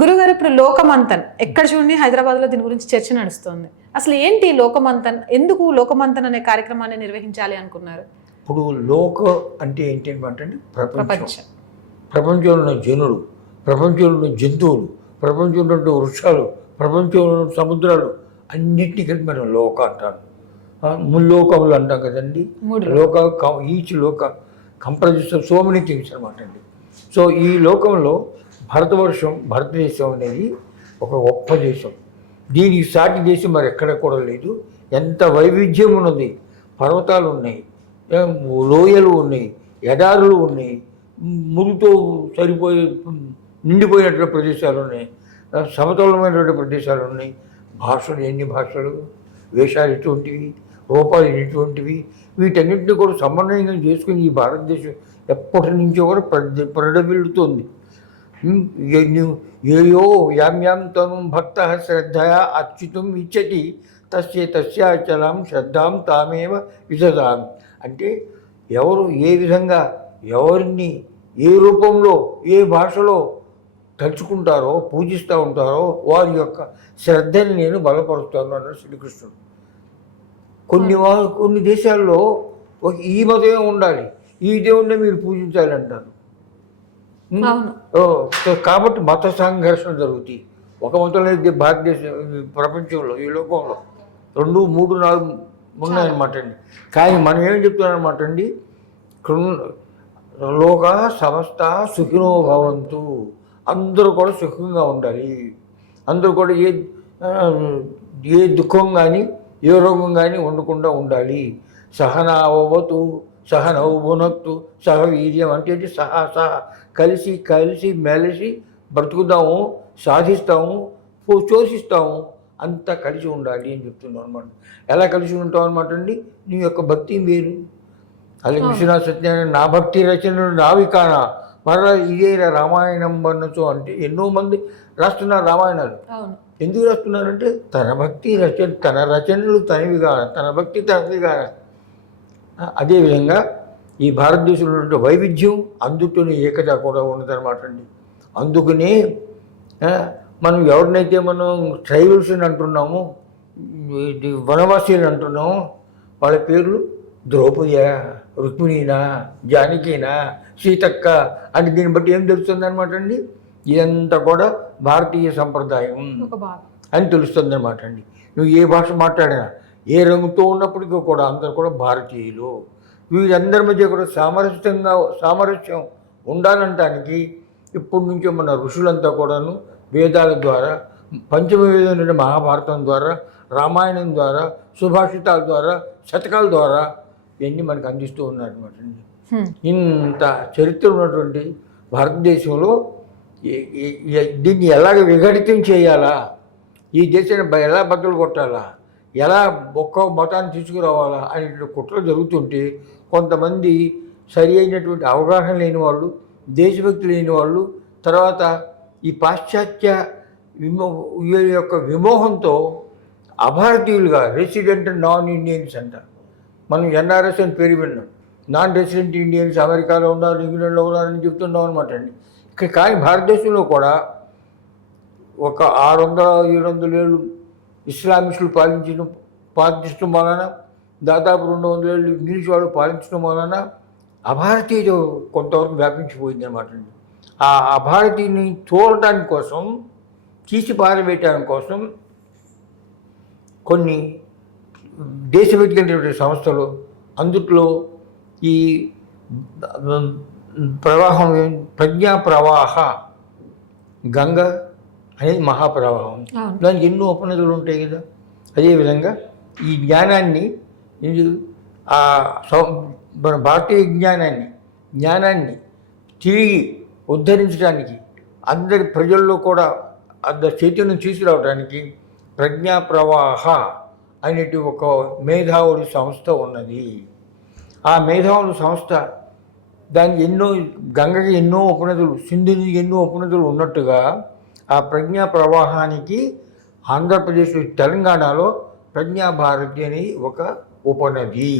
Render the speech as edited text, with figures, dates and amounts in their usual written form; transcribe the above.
గురుగారు, ఇప్పుడు లోకమంతన్ ఎక్కడ చూడండి హైదరాబాద్లో దీని గురించి చర్చ నడుస్తుంది. అసలు ఏంటి లోకమంతన్, ఎందుకు లోకమంతన్ అనే కార్యక్రమాన్ని నిర్వహించాలి అనుకున్నారు? ఇప్పుడు లోక అంటే ఏంటంటే ప్రపంచం, ప్రపంచంలో ఉన్న జనులు, ప్రపంచంలో ఉన్న జంతువులు, ప్రపంచంలో ఉన్న వృక్షాలు, ప్రపంచంలో ఉన్న సముద్రాలు అన్నింటినీ కలిపి మనం లోక అంటారు. ముల్లోకములు అంటాం కదండి. లోక ఈచ్ లోక కంప్రజెస్ సో మెనీ థింగ్స్ అనమాట అండి. సో ఈ లోకంలో భారతదేశం అనేది ఒక గొప్ప దేశం. దీనికి సాటి దేశం మరి ఎక్కడ కూడా లేదు. ఎంత వైవిధ్యం ఉన్నది. పర్వతాలు ఉన్నాయి, లోయలు ఉన్నాయి, ఎడారులు ఉన్నాయి, మురుగుతో నిండిపోయినటువంటి ప్రదేశాలు ఉన్నాయి, సమతలమైనటువంటి ప్రదేశాలు ఉన్నాయి. భాషలు, ఎన్ని భాషలు, వేషాలు ఎటువంటివి, రూపాలు ఎటువంటివి, వీటన్నింటినీ కూడా సమన్వయంగా చేసుకుని ఈ భారతదేశం ఎప్పటి నుంచో కూడా ప్రడబిల్లుతోంది. ఏయో యాం తను భక్త శ్రద్ధయా అచ్యుతం ఇచ్చటి తస్యాచలం శ్రద్ధాం తామేవ విదదాం. అంటే ఎవరు ఏ విధంగా ఎవరిని ఏ రూపంలో ఏ భాషలో తలుచుకుంటారో పూజిస్తూ ఉంటారో వారి యొక్క శ్రద్ధని నేను బలపరుస్తాను అన్నాడు శ్రీకృష్ణుడు. కొన్ని దేశాల్లో ఈ మతమే ఉండాలి, ఈ దేవుణ్ణి మీరు పూజించాలి అంటారు. కాబట్టి మత సంఘర్షణ జరుగుతాయి. ఒక మతంలో భారతదేశం, ప్రపంచంలో, ఈ లోకంలో 2, 3, 4 ఉన్నాయన్నమాట అండి. కానీ మనం ఏం చెప్తున్నామన్నమాట అండి, లోక సమస్త సుఖినో భవంతు, అందరూ కూడా సుఖంగా ఉండాలి, అందరూ కూడా ఏ దుఃఖం కానీ ఏ రోగం కానీ ఉండకుండా ఉండాలి. సహనావతు సహనౌ భునక్తు సహ వీర్యం అంటే కలిసి మెలిసి బ్రతుకుదాము, సాధిస్తాము, శోషిస్తాము, అంతా కలిసి ఉండాలి అని చెప్తున్నాం అనమాట. ఎలా కలిసి ఉంటాం అనమాట అండి, నీ యొక్క భక్తి వేరు. అలాగే విశ్వనాథ సత్యనారాయణ నా భక్తి రచనలు నావికాన మరలా ఇదే రామాయణం అన్నచో అంటే ఎన్నో మంది రాస్తున్నారు రామాయణాలు. ఎందుకు రాస్తున్నారంటే తన రచనలు తనవిగా, తన భక్తి తనవిగా. అదేవిధంగా ఈ భారతదేశంలో ఉన్న వైవిధ్యం, అందులోని ఏకత కూడా ఉన్నదన్నమాట అండి. అందుకనే మనం ఎవరినైతే మనం ట్రైబల్స్ అని అంటున్నామో, వనవాసీలు అంటున్నామో, వాళ్ళ పేర్లు ద్రౌపది, రుక్మిణీనా, జానకీనా, సీతక్క అని దీన్ని బట్టి ఏం తెలుస్తుంది అనమాట అండి, ఇదంతా కూడా భారతీయ సంప్రదాయం అని తెలుస్తుంది అనమాట అండి. నువ్వు ఏ భాష మాట్లాడినా, ఏ రంగుతో ఉన్నప్పటికీ కూడా అందరూ కూడా భారతీయులు. వీరందరి మధ్య కూడా సామరస్యం ఉండాలంటానికి ఇప్పటి నుంచో మన ఋషులంతా కూడాను వేదాల ద్వారా, పంచమ వేదం నుండి మహాభారతం ద్వారా, రామాయణం ద్వారా, సుభాషితాల ద్వారా, శతకాల ద్వారా ఇవన్నీ మనకు అందిస్తూ ఉన్నారనమాట అండి. ఇంత చరిత్ర ఉన్నటువంటి భారతదేశంలో దీన్ని ఎలాగ విఘటితం చేయాలా, ఈ దేశాన్ని ఎలా బద్దలు కొట్టాలా, ఎలా ఒక్క మతాన్ని తీసుకురావాలా అనే కుట్రలు జరుగుతుంటే కొంతమంది సరి అయినటువంటి అవగాహన లేని వాళ్ళు, దేశభక్తి లేని వాళ్ళు, తర్వాత ఈ పాశ్చాత్య యొక్క విమోహంతో అభారతీయులుగా రెసిడెంట్ నాన్ ఇండియన్స్ అంటారు. మనం ఎన్ఆర్ఎస్ అని పేరు విన్నాం. నాన్ రెసిడెంట్ ఇండియన్స్ అమెరికాలో ఉన్నారు, ఇంగ్లాండ్లో ఉన్నారని చెప్తున్నాం అనమాట అండి. కానీ భారతదేశంలో కూడా ఒక 600-700 ఏళ్ళు ఇస్లామిస్టులు పాలించడం వలన, దాదాపు 200 ఏళ్ళు ఇంగ్లీష్ వాళ్ళు పాలించడం వలన అభారతీయులు కొంతవరకు వ్యాపించిపోయింది అనమాట అండి. ఆ అభారతీయుని చూడటానికి కోసం, తీసి పారవేయటానికి కోసం కొన్ని దేశవ్యాప్తమైనటువంటి సంస్థలు, అందుట్లో ఈ ప్రవాహం ప్రజ్ఞా ప్రవాహ గంగ అనేది మహాప్రవాహం, దానికి ఎన్నో ఉపనదులు ఉంటాయి కదా. అదేవిధంగా ఈ జ్ఞానాన్ని, మన భారతీయ జ్ఞానాన్ని తిరిగి ఉద్ధరించడానికి, అందరి ప్రజల్లో కూడా అందరి చైతన్యం తీసుకురావడానికి ప్రజ్ఞా ప్రవాహ అనేటి ఒక మేధావుల సంస్థ ఉన్నది. ఆ మేధావుల సంస్థ దానికి గంగకి ఎన్నో ఉపనదులు, సింధునికి ఎన్నో ఉపనదులు ఉన్నట్టుగా ఆ ప్రజ్ఞా ప్రవాహానికి ఆంధ్రప్రదేశ్, తెలంగాణలో ప్రజ్ఞాభారతి అనే ఒక ఉపనది.